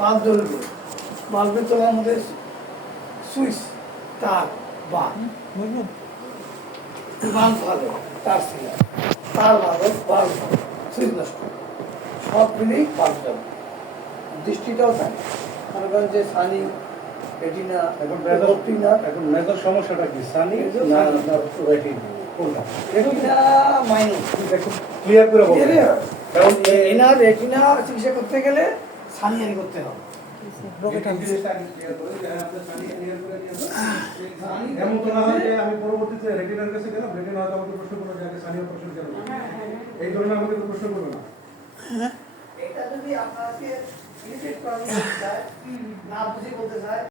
Bulb জ্বলবে, বাল্বের তলার মধ্যে সুইচ তার বা বাল্ব ভালো, তার ছিল তার ভালো, বাল্ব ভালো, সুইচ নষ্ট, সব মিলেই বাল্ব জ্বলবে। দৃষ্টিটাও তাই, মনে করেন যে সানি রেটিনা, এখন মেজর সমস্যাটা কি, সানি না রেটিনা, কোনটা? রেটিনা মাইনর একটু ক্লিয়ার করে বলুন। কারণ এনার রেটিনা চিকিৎসা করতে গেলে সার্জারি করতে হবে। এমন তো না হয় যে আমি পরবর্তীতে রেটিনার কাছে গেলাম, রেটিনা হয়তো আমাকে প্রশ্ন করলো যে আগে সানি অপারেশন কেন, এই ধরনের আমাকে প্রশ্ন করবে না। এটা যদি আপনাকে না বুঝে বলতে চায়